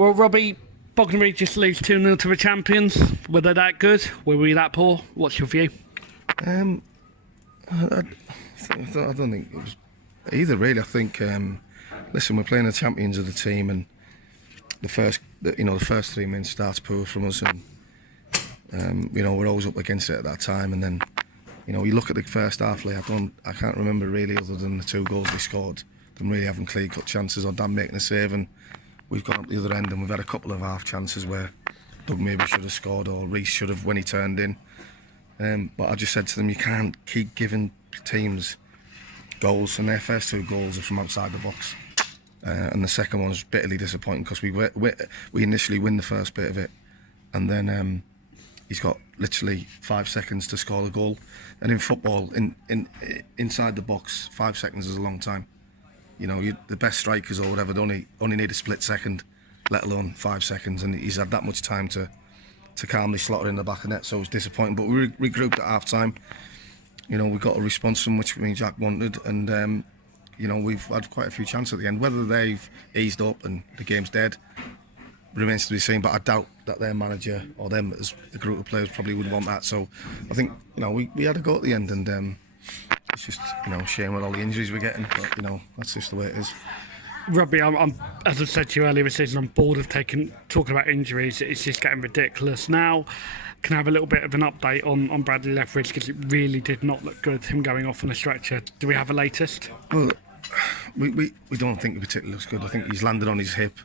Well, Robbie, Bognor just lose 2-0 to the champions. Were they that good? Were we that poor? What's your view? I don't think it was either, really. I think, listen, we're playing the champions of the team, and the first 3 minutes starts poor from us, and we're always up against it at that time. And then, you look at the first half, I can't remember really, other than the 2 goals they scored, them really having clear-cut chances, or Dan making a save, and we've gone up the other end, and we've had a couple of half chances where Doug maybe should have scored, or Reece should have when he turned in. But I just said to them, you can't keep giving teams goals, and their first 2 goals are from outside the box. And the second one was bitterly disappointing, because we initially win the first bit of it, and then he's got literally 5 seconds to score the goal. And in football, inside the box, 5 seconds is a long time. The best strikers or whatever only need a split second, let alone 5 seconds, and he's had that much time to calmly slot it in the back of net. So it was disappointing, but we regrouped at half time. We got a response from which me and Jack wanted, and we've had quite a few chances at the end. Whether they've eased up and the game's dead remains to be seen, but I doubt that their manager or them as a group of players probably would want that. So I think we had a go at the end, and it's just a shame with all the injuries we're getting, but that's just the way it is. Robbie, I'm as I said to you earlier this season, I'm bored of talking about injuries. It's just getting ridiculous. Now, can I have a little bit of an update on Bradley Lethbridge, because it really did not look good, him going off on a stretcher. Do we have a latest? Well, we don't think it particularly looks good. I think he's landed on his hip.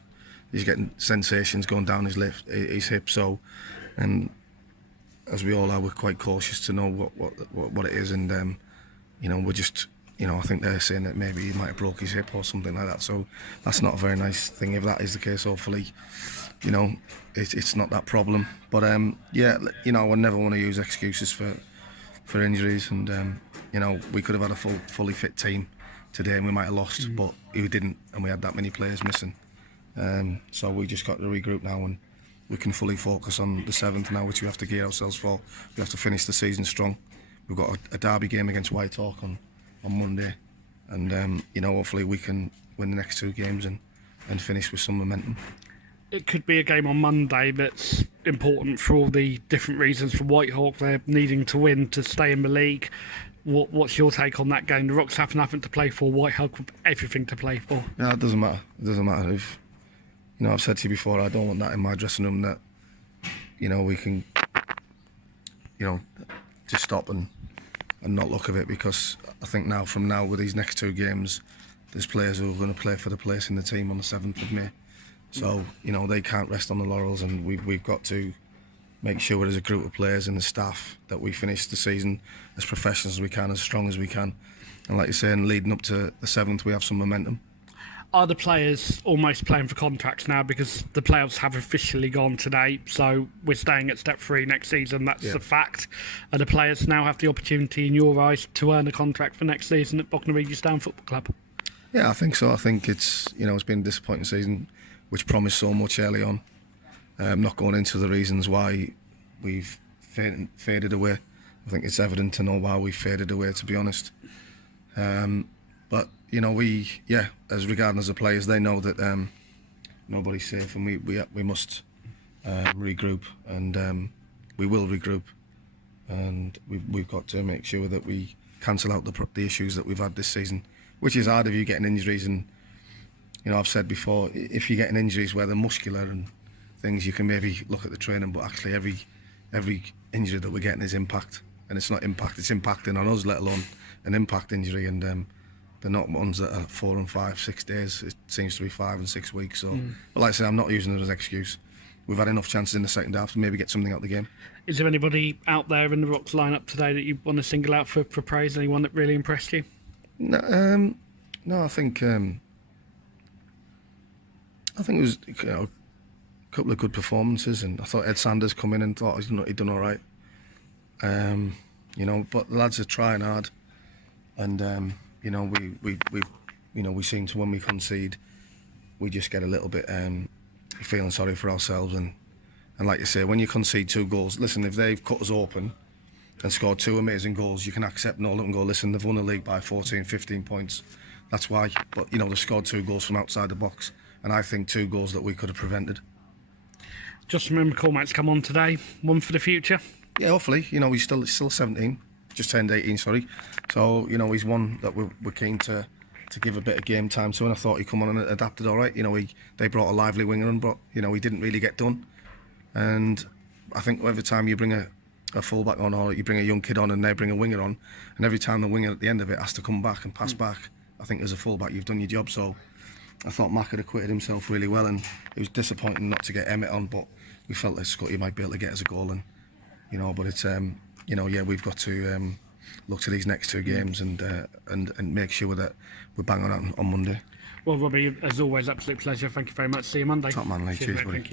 He's getting sensations going down his hip. So, and as we all are, we're quite cautious to know what it is, and we're just. I think they're saying that maybe he might have broke his hip or something like that. So that's not a very nice thing. If that is the case, hopefully, it's not that problem. But I never want to use excuses for injuries. And we could have had a fully fit team today, and we might have lost, but we didn't, and we had that many players missing. So we just got to regroup now, and we can fully focus on the 7th now, which we have to gear ourselves for. We have to finish the season strong. We've got a derby game against White Hawk on Monday, and hopefully we can win the next 2 games and finish with some momentum. It could be a game on Monday that's important for all the different reasons for Whitehawk. They're needing to win to stay in the league. What's your take on that game? The Rocks have nothing to play for, Whitehawk have everything to play for. No, it doesn't matter. It doesn't matter. If I've said to you before, I don't want that in my dressing room, that we can just stop and not look at it, because I think from now with these next 2 games, there's players who are going to play for the place in the team on the 7th of May. So they can't rest on the laurels, and we've got to make sure as a group of players and the staff that we finish the season as professional as we can, as strong as we can, and like you're saying, leading up to the 7th, we have some momentum. Are the players almost playing for contracts now, because the playoffs have officially gone today, so we're staying at step 3 next season, that's a fact. And the players now have the opportunity, in your eyes, to earn a contract for next season at Bognor Regis Down Football Club? Yeah, I think so. I think it's it's been a disappointing season, which promised so much early on. Not going into the reasons why we've faded away. I think it's evident to know why we faded away, to be honest. But as regarding as the players, they know that nobody's safe, and we must regroup, and we will regroup, and we've got to make sure that we cancel out the issues that we've had this season, which is hard if you're getting injuries. And I've said before, if you're getting injuries where they're muscular and things, you can maybe look at the training, but actually every injury that we're getting is impact, and it's not impact, it's impacting on us, let alone an impact injury. And they're not ones that are 4 and 5, 6 days. It seems to be 5 and 6 weeks. So, but like I say, I'm not using it as an excuse. We've had enough chances in the second half to maybe get something out of the game. Is there anybody out there in the Rocks lineup today that you want to single out for praise? Anyone that really impressed you? No, I think it was a couple of good performances, and I thought Ed Sanders come in and thought he'd done all right. But the lads are trying hard, and we seem to, when we concede, we just get a little bit feeling sorry for ourselves, and like you say, when you concede 2 goals, listen, if they've cut us open and scored 2 amazing goals, you can accept and all and go, listen, they've won the league by 14, 15 points, that's why. But they've scored 2 goals from outside the box, and I think 2 goals that we could have prevented. Just remember, Cormac's come on today. One for the future. Yeah, hopefully. You know, he's still 17, just turned 18. Sorry. So you know, he's one that we're keen to give a bit of game time to, and I thought he'd come on and adapted all right. You know, they brought a lively winger in, but you know, he didn't really get done. And I think every time you bring a fullback on, or you bring a young kid on and they bring a winger on, and every time the winger at the end of it has to come back and pass back, I think as a fullback you've done your job. So I thought Mac had acquitted himself really well, and it was disappointing not to get Emmett on, but we felt that Scotty might be able to get us a goal, and you know, but it's you know, yeah, we've got to look to these next 2 games and make sure that we're bang on Monday. Well, Robbie, as always, absolute pleasure. Thank you very much. See you Monday. Top man, mate. Cheers, buddy.